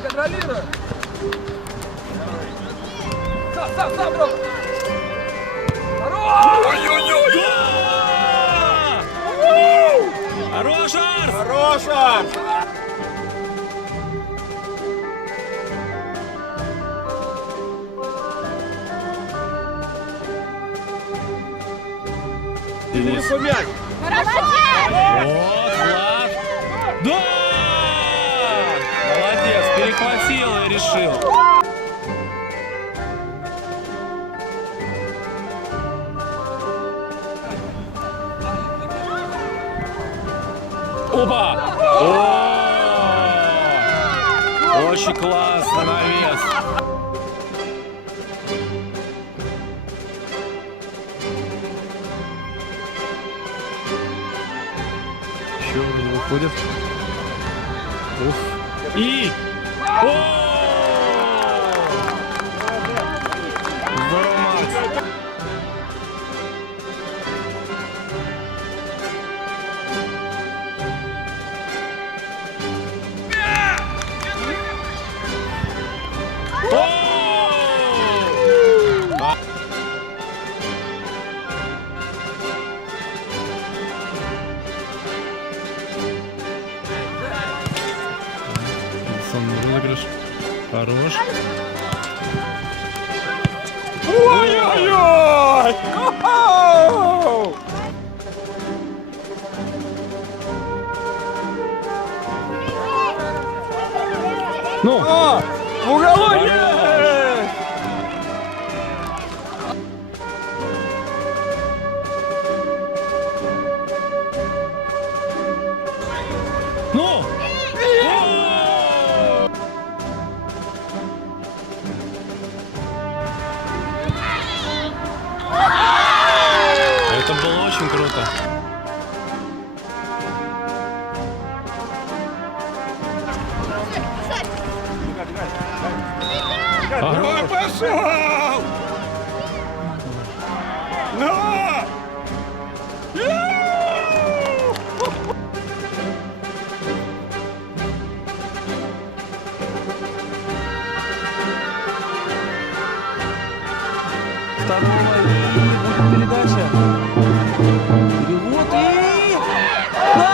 контролируй! Сам, Рома! Хорош! Ой-ой-ой! Хорош, Арс! Хорош, Арс! Денис. Помять! Вот, Влад. Да! Молодец, перехватил и решил. Опа! О! Очень классно, навес. Еще не выходит. Уф. И! О! Здорово, Макс. Розыгрыш. Хорош. Ой-ой-ой! Хо-хо! Ну! А, в уголок! Ну! Это было очень круто. Ой, пошел! На! Второго и будет передача. Перевод и... Да!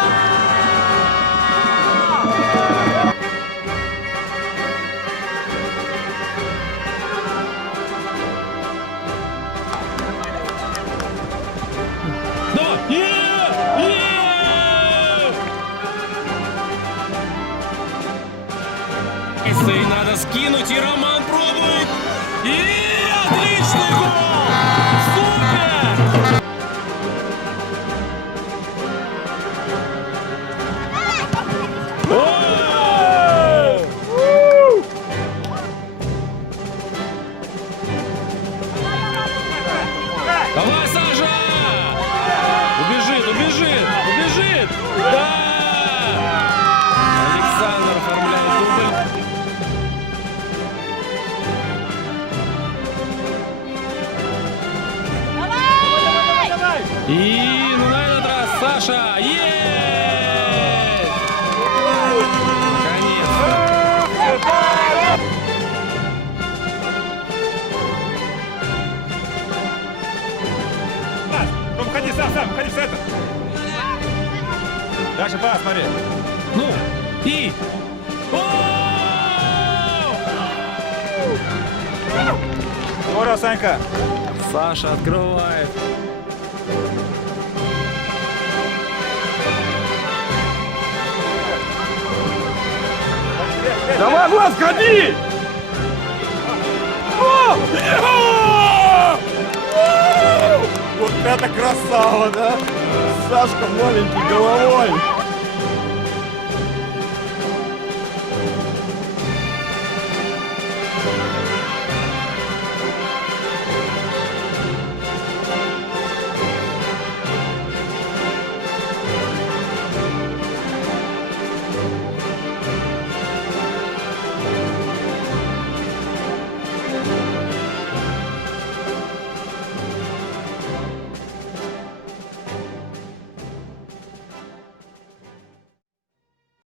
Давай! И надо скинуть, и Роман пробует. И отличный гол! Супер! Давай, Саша! Убежит! Да! Александр оформляет дубль. И ну на этот раз Саша! Есть! Наконец-то! Ром, ходи сам, ходи в центр. Дальше пас, смотри. Ну, и... Здорово, Санька. Саша открывает. Давай, Влад, ходи! Вот это красава, да? Сашка маленький головой.